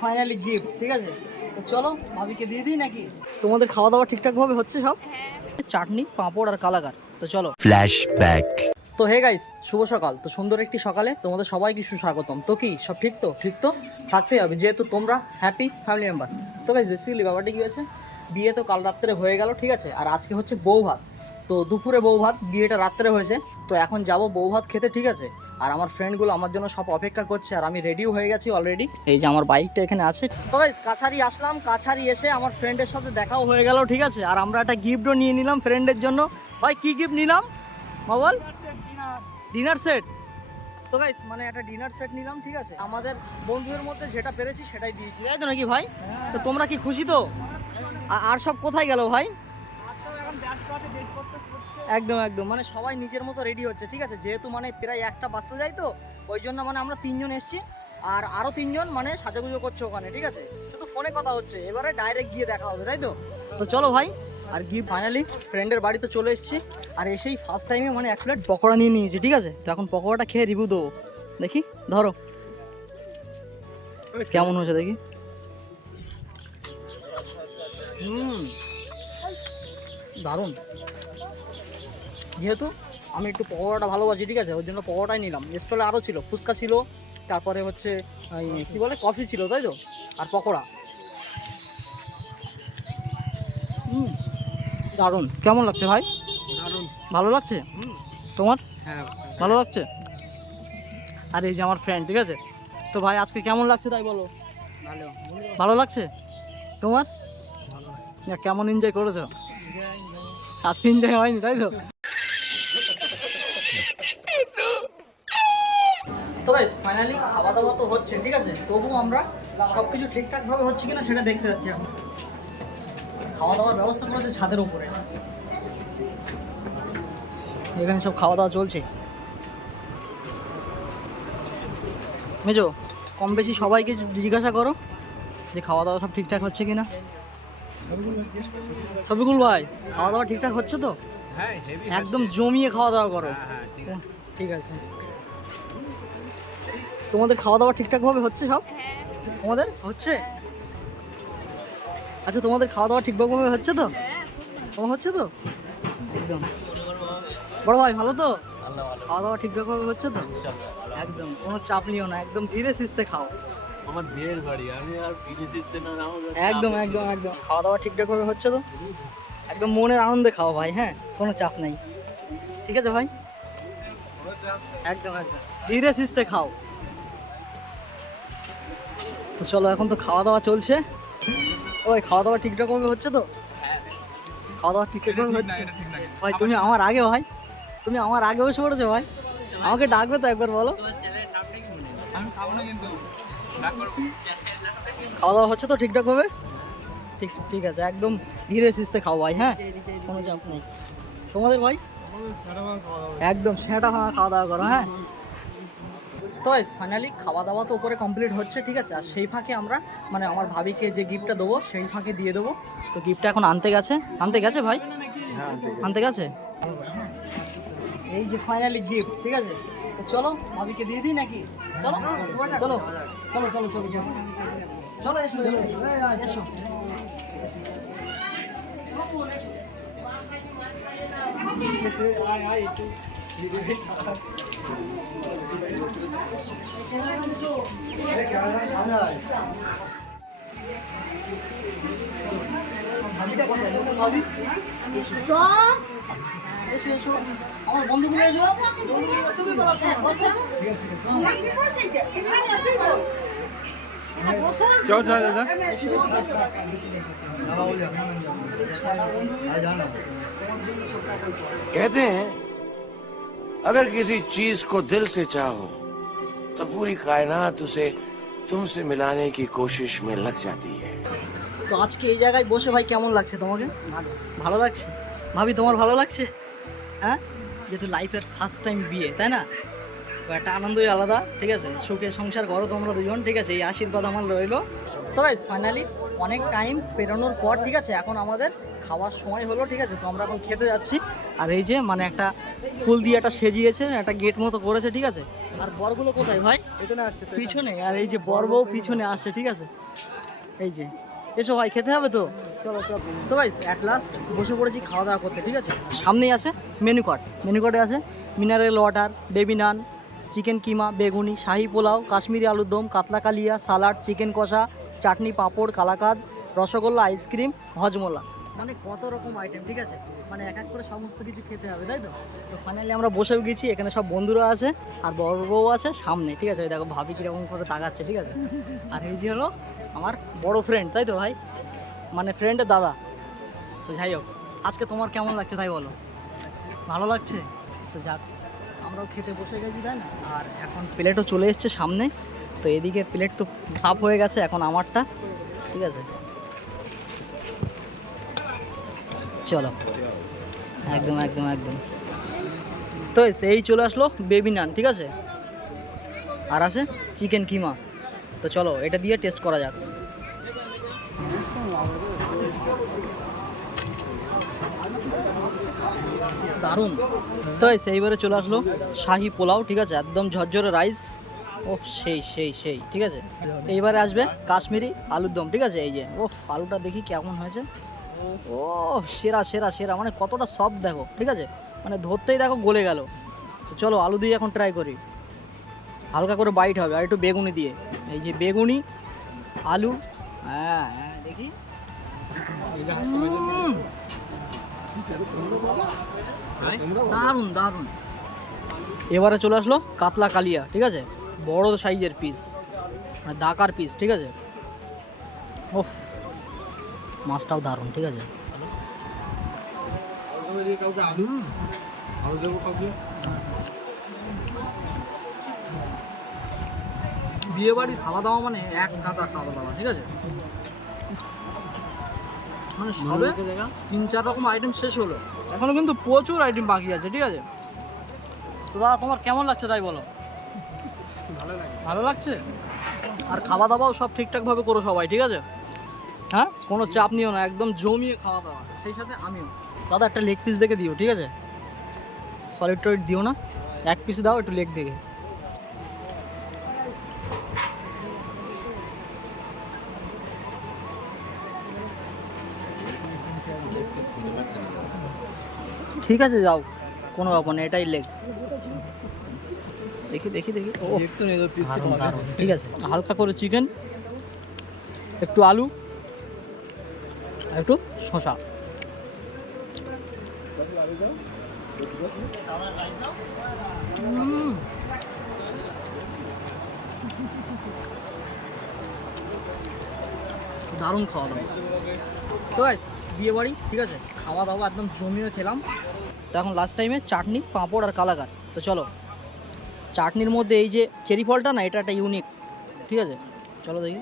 Finally gift, ঠিক আছে? তো চলো ভাবিকে দিয়ে দিই নাকি? তোমাদের খাওয়া দাওয়া ঠিকঠাকভাবে হচ্ছে সব? চাটনি, পাঁপড় আর কালাকার। তো চলো। ফ্ল্যাশব্যাক। তো হে গাইস, শুভ সকাল। তো সুন্দর একটি সকালে তোমাদের সবাইকে সুস্বাগতম। তো কি সব ঠিক তো? ঠিক তো থাকতেই হবে, যেহেতু তোমরা হ্যাপি ফ্যামিলি মেম্বার। তো গাইস বেসিক্যালি ব্যাপারটা কী হয়েছে, বিয়ে তো কাল রাত্রে হয়ে গেল, ঠিক আছে? আর আজকে হচ্ছে বউ ভাত। তো দুপুরে বউ ভাত, বিয়েটা রাত্রে হয়েছে। তো এখন যাব বউ ভাত খেতে, ঠিক আছে? আর আমার ফ্রেন্ডগুলো আমার জন্য সব অপেক্ষা করছে, আর আমি রেডিও হয়ে গেছি অলরেডি। এই যে আমার বাইকটা এখানে আছে। তো গাইস কাছারি আসলাম, কাছারি এসে আমার ফ্রেন্ডের সাথে দেখাও হয়ে গেল, ঠিক আছে? আর আমরা একটা গিফটও নিয়ে নিলাম ফ্রেন্ডের জন্য। ভাই কি গিফট নিলাম বল? Dinner set. তো গাইস মানে একটা ডিনার সেট নিলাম, ঠিক আছে? আমাদের বন্ধুদের মধ্যে যেটা পেরেছি সেটাই দিয়েছি, তাই তো নাকি ভাই? তো তোমরা কি খুশি তো? আর সব কোথায় গেল ভাই? একদম একদম, মানে সবাই নিজের মতো রেডি হচ্ছে, ঠিক আছে? যেহেতু মানে প্রায় 1টা বাজতে যায়, তো ওই জন্য মানে আমরা 3জন এসছি, আর আরও 3জন মানে সাজাগুজো করছে ওখানে, ঠিক আছে? শুধু ফোনে কথা হচ্ছে, এবারে ডাইরেক্ট গিয়ে দেখা হবে, তাই তো? তো চলো ভাই। আর গিয়ে ফাইনালি ফ্রেন্ডের বাড়িতে চলে এসেছি, আর এসেই ফার্স্ট টাইমে মানে 1 প্লেট পকোড়া নিয়ে নিয়েছি, ঠিক আছে? তো এখন পকোড়াটা খেয়ে রিভিউ দেবো, দেখি। ধরো কেমন হয়েছে দেখি। দারুণ। যেহেতু আমি একটু পকোড়াটা ভালোবাসি, ঠিক আছে? ওই জন্য পকোড়াই নিলাম। স্টলে আরও ছিল, ফুচকা ছিল, তারপরে হচ্ছে কী বলে কফি ছিল, তাই তো? আর পকোড়া। দারুণ। কেমন লাগছে ভাই? দারুণ। ভালো লাগছে তোমার? হ্যাঁ ভালো লাগছে। আর এই যে আমার ফ্রেন্ড, ঠিক আছে? তো ভাই আজকে কেমন লাগছে তাই বলো? ভালো। ভালো লাগছে তোমার? কেমন এনজয় করেছো আজকে? এনজয় হয়নি তাই তো? তো গাইস ফাইনালি খাওয়া দাওয়া তো হচ্ছে, ঠিক আছে? তবুও আমরা সব কিছু ঠিকঠাকভাবে হচ্ছে কিনা সেটা দেখতে যাচ্ছি এখন। খাওয়া দাওয়ার ব্যবস্থা করেছে ছাদের উপরে, এখানে সব খাওয়া দাওয়া চলছে। মেজো কম বেশি সবাইকে জিজ্ঞাসা করো যে খাওয়া দাওয়া সব ঠিকঠাক হচ্ছে কিনা। সবিকুল ভাই খাওয়া দাওয়া ঠিকঠাক হচ্ছে তো? হ্যাঁ একদম জমিয়ে খাওয়া দাওয়া করো। ঠিক আছে। তোমাদের খাওয়া দাওয়া ঠিকঠাকভাবে হচ্ছে সব? তোমাদের হচ্ছে? আচ্ছা তোমাদের খাওয়া দাওয়া ঠিকঠাকভাবে হচ্ছে তো? তোমার হচ্ছে তো? একদম। বড় ভাই ভালো তো? খাওয়া দাওয়া ঠিকঠাকভাবে হচ্ছে তো? একদম কোনো চাপ নিও না, একদম ধীরে সুস্থে খাও। আমার বিয়ের বাড়ি, আমি আর ধীরে সুস্থে না একদম একদম একদম খাওয়া দাওয়া ঠিকঠাকভাবে হচ্ছে তো? একদম মনের আনন্দে খাও ভাই, হ্যাঁ? কোনো চাপ নেই, ঠিক আছে ভাই? একদম একদম ধীরে সুস্থে খাও। তো চলো এখন তো খাওয়া দাওয়া চলছে। ওই খাওয়া দাওয়া ঠিকঠাকভাবে হচ্ছে তো? খাওয়া দাওয়া ঠিকঠাকভাবে হচ্ছে? ভাই তুমি আমার আগে, ভাই তুমি আমার আগে বসে পড়েছো ভাই, আমাকে ডাকবে তো একবার বলো। খাওয়া দাওয়া হচ্ছে তো ঠিকঠাকভাবে? ঠিক ঠিক আছে, একদম ধীরে সুস্থে খাও ভাই, হ্যাঁ? কোনো চাপ নেই। তোমাদের ভাই? একদম সেটা খাওয়া দাওয়া করো, হ্যাঁ? তো ফাইনালি খাওয়া দাওয়া তো উপরে কমপ্লিট হচ্ছে, ঠিক আছে? আর সেই ফাঁকে আমরা মানে আমার ভাবিকে যে গিফটটা দেবো সেই ফাঁকে দিয়ে দেবো। তো গিফটটা এখন আনতে গেছে ভাই? আনতে গেছে। এই যে ফাইনালি গিফট, ঠিক আছে? তো চলো ভাবিকে দিয়ে দিই নাকি? চলো চলো চলো চলো চলো চলো চলো এসো এসো এসো। ভাবিটা কোথায়? ভাবি এসো এসো, আমার বন্ধুগুলো এসো। চল চল দাদা। कहते हैं अगर किसी चीज को दिल से चाहो तो पूरी कायनात उसे तुमसे मिलाने की कोशिश में लग जाती है। তো আজকে এই জায়গায় বসে ভাই কেমন লাগছে তোমাকে? ভালো লাগছে? ভাবি তোমার ভালো লাগছে? হ্যাঁ, যেহেতু লাইফের ফার্স্ট টাইম বিয়ে, তাই না? তো একটা আনন্দই আলাদা, ঠিক আছে। সুখে সংসার করো তোমরা দুজন, ঠিক আছে, এই আশীর্বাদ আমার রইলো। তো গাইস ফাইনালি অনেক টাইম পেরোনোর পর, ঠিক আছে, এখন আমাদের খাওয়ার সময় হলো, ঠিক আছে। তো আমরা এখন খেতে যাচ্ছি। আর এই যে মানে একটা ফুল দিয়ে একটা সেজিয়েছে, একটা গেট মতো করেছে, ঠিক আছে। আর বরগুলো কোথায় ভাই? পেছনে আসছে তো। পিছনে। আর এই যে বর বউ পিছনে আসছে, ঠিক আছে। এই যে এসো ভাই, খেতে হবে তো। চলো চলো। তো ভাই অ্যাট লাস্ট বসে পড়েছি খাওয়া দাওয়া করতে, ঠিক আছে। সামনেই আছে মেনু কার্ড। মেনু কার্ডে আছে মিনারেল ওয়াটার, বেবি নান, চিকেন কিমা, বেগুনি, শাহি পোলাও, কাশ্মীরি আলুর দম, কাতলা কালিয়া, সালাড, চিকেন কষা, চাটনি, পাঁপড়, কালাকাদ, রসগোল্লা, আইসক্রিম, হজমোলা, মানে কত রকম আইটেম, ঠিক আছে। মানে এক এক করে সমস্ত কিছু খেতে হবে, তাই তো। তো ফাইনালি আমরা বসেও গেছি, এখানে সব বন্ধুরা আছে আর বড় বউ আছে সামনে, ঠিক আছে। ওই দেখো ভাবি কীরকম করে তাকাচ্ছে, ঠিক আছে। আর এই যে হলো আমার বড় ফ্রেন্ড, তাই তো ভাই, মানে ফ্রেন্ডের দাদা। তো যাই হোক, আজকে তোমার কেমন লাগছে তাই বলো? ভালো লাগছে তো যাক, আমরাও খেতে বসে গেছি, তাই না। আর এখন প্লেটও চলে এসছে সামনে। তো এদিকে প্লেট তো সাফ হয়ে গেছে, এখন আমারটা, ঠিক আছে। চলো একদম একদম একদম। তো সেই চলে আসলো বেবি নান, ঠিক আছে। আর আছে চিকেন কিমা। তো চলো এটা দিয়ে টেস্ট করা যাক। দারুণ। তো সেইবারে চলে আসলো শাহি পোলাও, ঠিক আছে, একদম ঝরঝরে রাইস। ও সেই সেই সেই, ঠিক আছে। এইবারে আসবে কাশ্মীরি আলুর দম, ঠিক আছে। এই যে ও আলুটা দেখি কেমন হয়েছে। ও সেরা সেরা সেরা, মানে কতটা সফট দেখো, ঠিক আছে, মানে ধরতেই দেখো গলে গেল। তো চলো আলু দিয়ে এখন ট্রাই করি। হালকা করে বাইট হবে, আর একটু বেগুনি দিয়ে। এই যে বেগুনি আলু, হ্যাঁ হ্যাঁ দেখি। দারুণ দারুণ। এবারে চলে আসলো কাতলা কালিয়া, ঠিক আছে, বড় সাইজের পিস, মানে দাকার পিস, ঠিক আছে। ওফ মাছটাও দারুণ, ঠিক আছে। বিয়ে বাড়ির খাওয়া দাওয়া মানে এক কাতা খাওয়া দাওয়া, ঠিক আছে। মানে সবে 3-4 রকম আইটেম শেষ হলো, এখনো কিন্তু প্রচুর আইটেম বাকি আছে, ঠিক আছে। তো দাদা তোমার কেমন লাগছে তাই বলো? ভালো লাগছে। আর খাওয়া দাওয়াও সব ঠিকঠাকভাবে করো সবাই, ঠিক আছে। হ্যাঁ, কোনো চাপ নিও না, একদম জমিয়ে খাওয়া দাওয়া, সেই সাথে আমিও। দাদা একটা লেগ পিস দেখে দিও, ঠিক আছে, সলিড টলিড দিও না, এক পিস দাও একটু লেগ দেখে। ঠিক আছে যাও, কোনো ব্যাপার নেই, এটাই লেগ। দেখি দেখি দেখি, ও দারুণ দারুণ, ঠিক আছে। হালকা করে চিকেন, একটু আলু, আর একটু শসা। দারুণ খাওয়া দাওয়া। তো গাইস বিয়ে বাড়ি, ঠিক আছে, খাওয়া দাওয়া একদম জমিয়ে খেলাম। তো এখন লাস্ট টাইমে চাটনি, পাঁপড় আর কালাকার। তো চলো, চাটনির মধ্যে এই যে চেরি ফলটা না, এটা একটা ইউনিক, ঠিক আছে। চলো দেখি।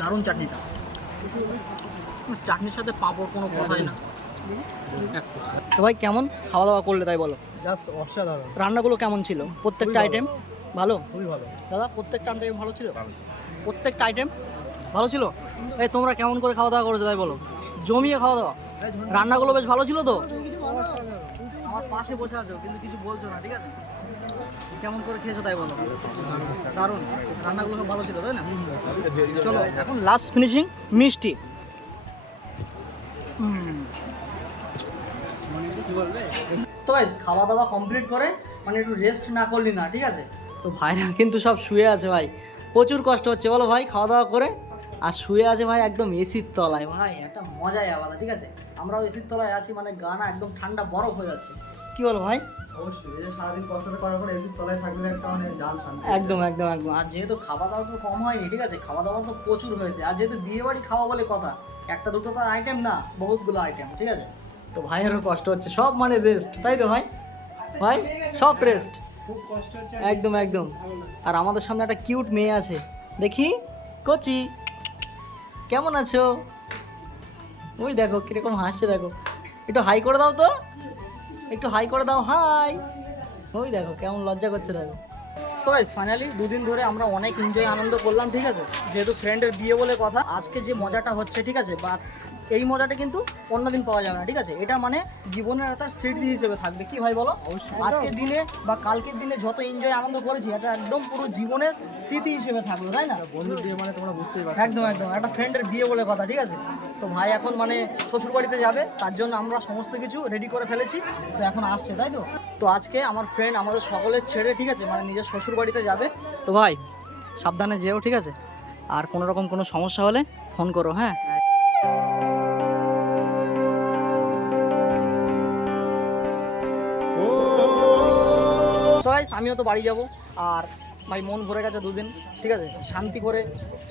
দারুণ চাটনিটা, চাটনির সাথে পাঁপড় কোনো কথাই না। তো ভাই কেমন খাওয়া দাওয়া করলে তাই বলো? জাস্ট অসাধারণ। রান্নাগুলো কেমন ছিল? প্রত্যেকটা আইটেম ভালো? খুবই ভালো। দাদা প্রত্যেকটা আইটেম ভালো ছিল? প্রত্যেকটা আইটেম ভালো ছিল। এই তোমরা কেমন করে খাওয়া দাওয়া করেছো তাই বলো? জমিয়ে খাওয়া দাওয়া, রান্নাগুলো বেশ ভালো ছিল তো? আমার পাশে বসে আছো কিন্তু কিছু বলছো না, ঠিক আছে। কেমন করে খেয়েছো তাই বলো? দারুণ, রান্নাগুলো সব ভালো ছিল তাই না? চলো এখন লাস্ট ফিনিশিং মিষ্টি। তো গাইস খাওয়া দাওয়া কমপ্লিট করে মানে একটু রেস্ট না করলি না, ঠিক আছে। তো ভাইরা কিন্তু সব শুয়ে আছে ভাই, প্রচুর কষ্ট হচ্ছে বলো ভাই খাওয়া দাওয়া করে। আর শুয়ে আছে ভাই একদম এসির তলায়, ভাই একটা মজাই আলাদা, ঠিক আছে। আমরাও এসির তলায় আছি, মানে গানা একদম ঠান্ডা বরফ হয়ে যাচ্ছে, কি বলো ভাই? অবশ্যই, এই যে সারাদিন কষ্ট করার পর এসির তলায় থাকলে একটা মানে জান শান্তি। একদম একদম একদম। আর যেহেতু খাওয়া দাওয়া তো কম হয়নি, ঠিক আছে, খাওয়া দাওয়া তো প্রচুর হয়েছে। আর যেহেতু বিয়ে বাড়ি খাওয়া বলে কথা, একটা দুটো তো আইটেম না, বহুতগুলো আইটেম, ঠিক আছে। তো ভাইয়েরও কষ্ট হচ্ছে, সব মানে রেস্ট, তাই তো ভাই? ভাই সব রেস্ট, খুব কষ্ট হচ্ছে। একদম একদম। আর আমাদের সামনে একটা কিউট মেয়ে আছে, দেখি কচি, কেমন আছো? ওই দেখো কিরকম হাসছে দেখো, একটু হাই করে দাও তো, একটু হাই করে দাও, হাই। ওই দেখো কেমন লজ্জা করছে দেখো। তো গাইস ফাইনালি দুদিন ধরে আমরা অনেক এনজয় আনন্দ করলাম, ঠিক আছে, যেহেতু ফ্রেন্ডের বিয়ে বলে কথা। আজকে যে মজাটা হচ্ছে, ঠিক আছে, বাট এই মজাটা কিন্তু অন্যদিন পাওয়া যাবে না, ঠিক আছে। এটা মানে জীবনের একটা স্মৃতি হিসেবে থাকবে, কি ভাই বলো? আজকের দিনে বা কালকের দিনে যত এনজয় আনন্দ করেছি, এটা একদম পুরো জীবনের স্মৃতি হিসেবে থাকবে, তাই না? বন্ধুর বিয়ে মানে তোমরা বুঝতেই পারছো। একদম একদম একটা ফ্রেন্ডের বিয়ে বলে কথা, ঠিক আছে। তো ভাই এখন মানে শ্বশুর বাড়িতে যাবে, তার জন্য আমরা সমস্ত কিছু রেডি করে ফেলেছি। তো এখন আসছে, তাই তো। তো আজকে আমার ফ্রেন্ড আমাদের সকলের ছেড়ে, ঠিক আছে, মানে নিজের শ্বশুর বাড়িতে যাবে। তো ভাই সাবধানে যেও, ঠিক আছে, আর কোনো রকম কোনো সমস্যা হলে ফোন করো, হ্যাঁ। তো গাইস আমিও তো বাড়ি যাব, আর ভাই মন ভরে গেছে দুদিন, ঠিক আছে, শান্তি করে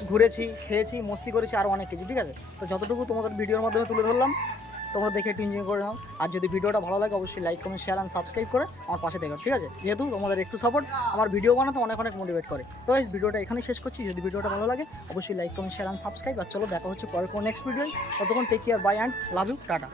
ঘুরেছি, খেয়েছি, মস্তি করেছি, আর অনেক কিছু, ঠিক আছে। তো যতটুকু তোমাদের ভিডিওর মাধ্যমে তুলে ধরলাম, তোমরা দেখে একটু এনজয় করে নাও। আর যদি ভিডিওটা ভালো লাগে অবশ্যই like comment share and subscribe করে আমার পাশে দেখো, ঠিক আছে, যেহেতু তোমাদের একটু সাপোর্ট আমার ভিডিও বানাতে অনেক অনেক মোটিভেট করে। তো এই ভিডিওটা এখানেই শেষ করছি। যদি ভিডিওটা ভালো লাগে অবশ্যই like comment share and subscribe. আর চলো দেখা হচ্ছে পরের কোনো নেক্সট ভিডিও। ততক্ষণ take care, bye and love you, tata.